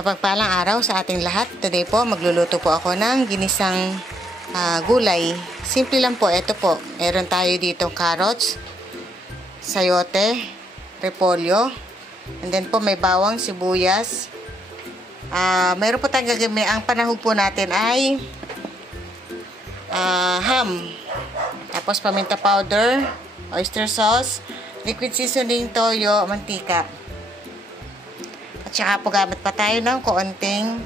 Mapagpalang araw sa ating lahat. Today po, magluluto po ako ng ginisang gulay. Simple lang po. Ito po, meron tayo dito carrots, sayote, repolyo, and then po may bawang, sibuyas. Meron po tayong gagawin. Ang panahog po natin ay ham. Tapos paminta powder, oyster sauce, liquid seasoning, toyo, mantika. At saka po gamit pa tayo ng konting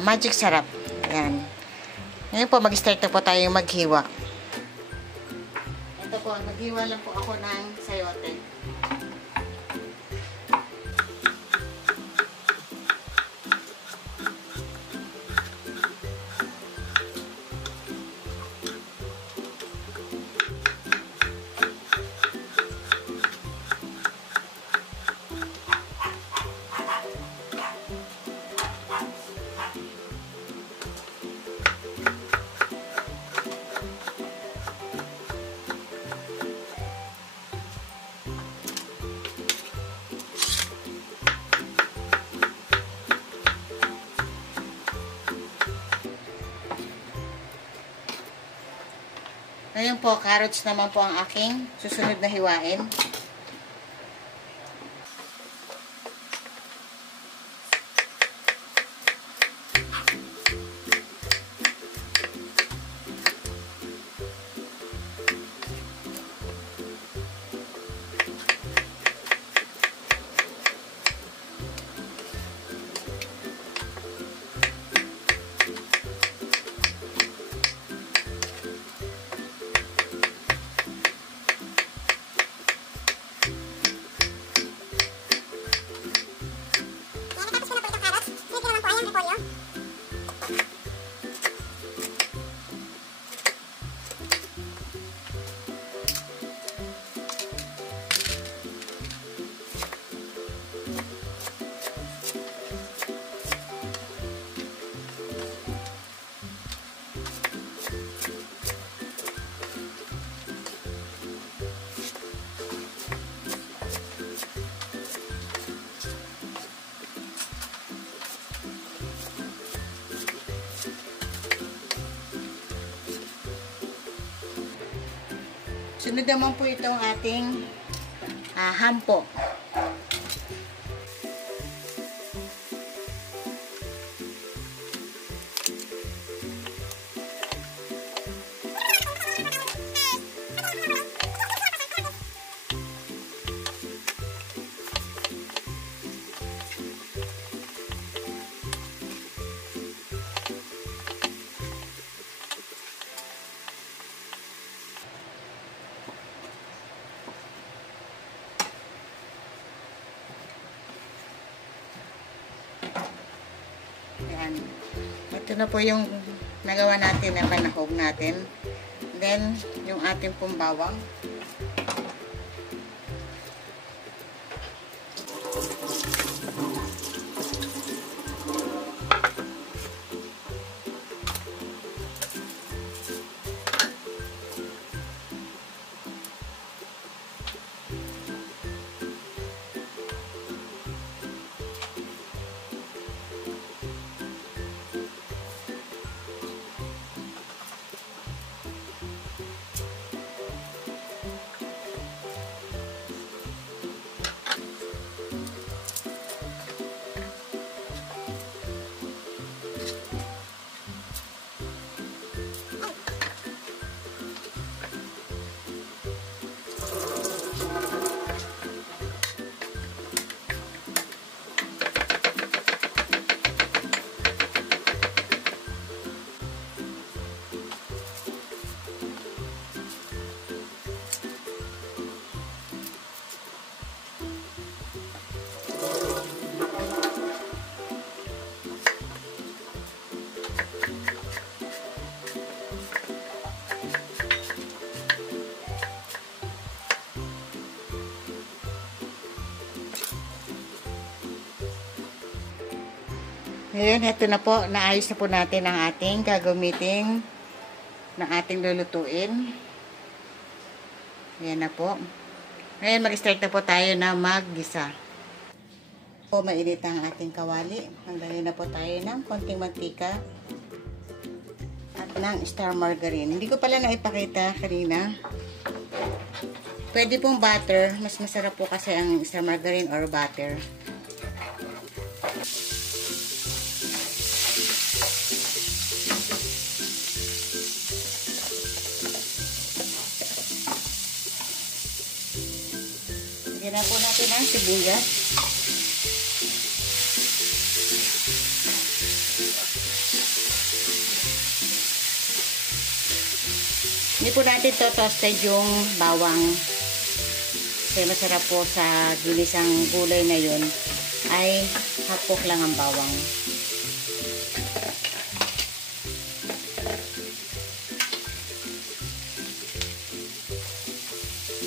magic sarap. Ayan. Ngayon po mag-start na po tayo maghiwa. Ito po, maghiwa lang po ako ng sayote. Ngayon po, carrots naman po ang aking susunod na hiwain. Sunod naman po itong ating ham po. Ayan. Ito na po yung nagawa natin na panahog natin. Then, yung ating pong bawang. Ngayon, ito na po, naayos na po natin ang ating gagamitin ng ating lulutuin. Ayan na po. Ngayon, mag-start na po tayo na maggisa. po mainit ang ating kawali. Maglagay na po tayo ng konting mantika at ng star margarine. Hindi ko pala naipakita kanina. Pwede pong butter. Mas masarap po kasi ang star margarine or butter. Lagyan na po natin ang sibuyas. Hindi po natin to toasted yung bawang. Kasi masarap po sa ginisang gulay na yun ay hapok lang ang bawang.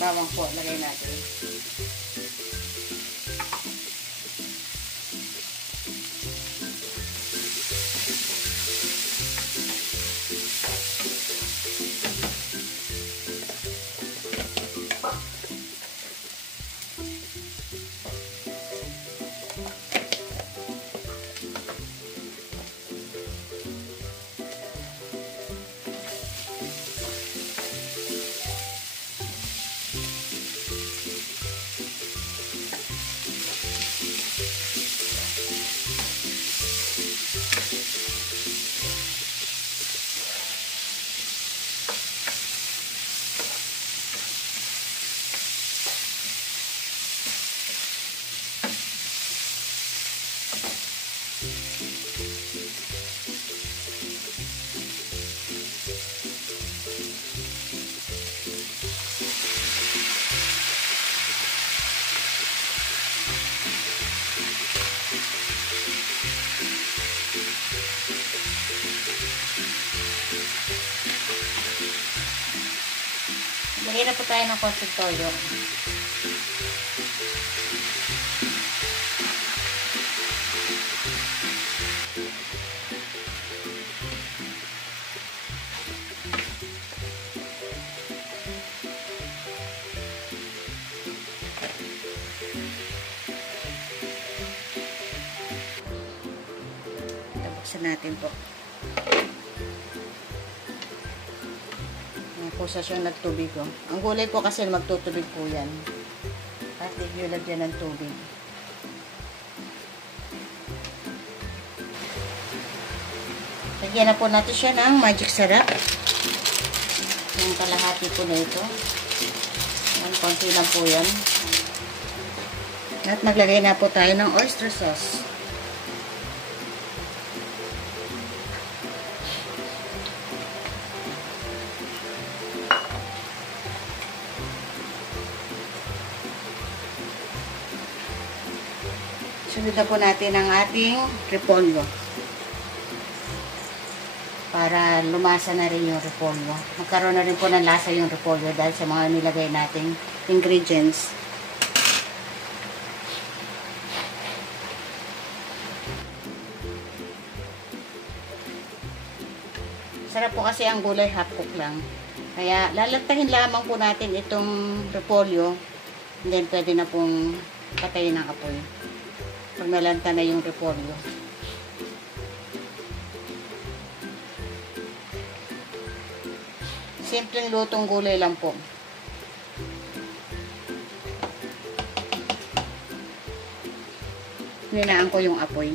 Bawang po, lagay natin. Lagyan na po tayo ng konting toyo. Buksan natin po. Pusa siyang nagtubig. Oh. Ang gulay po kasi magtutubig po yan. At hindi lagyan ng tubig. Lagyan na po natin siya ng magic sarap. Yung kalahati po na ito. Yan, konti lang po yan. At maglagay na po tayo ng oyster sauce. Sunod na po natin ang ating repolyo. Para lumasa na rin yung repolyo. Magkaroon na rin po ng lasa yung repolyo dahil sa mga nilagay nating ingredients. Sarap po kasi ang gulay half cook lang. Kaya lalatahin lamang po natin itong repolyo. And then pwede na pong patayin ng apoy. Pag nalanta na yung repolyo. Simpleng lutong gulay lang po. Ninaan ko yung apoy.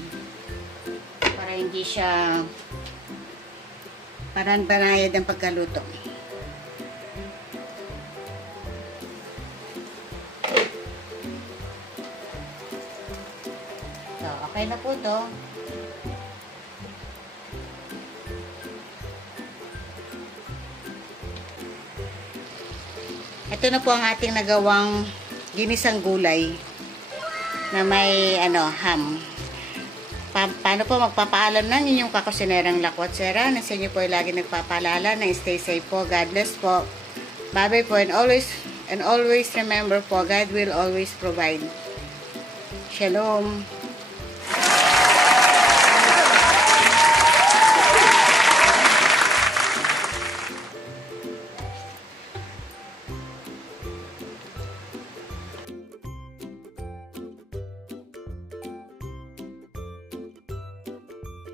Para hindi siya parang banayad ang pagkaluto. So, okay na po to. Ito na po ang ating nagawang ginisang gulay na may ham. Paano po magpapaalam ng inyong kakusinerang Lakwatsera na sa inyo po ay lagi nagpapaalala na stay safe po. God bless po. Bye-bye po and always remember po, God will always provide. Shalom.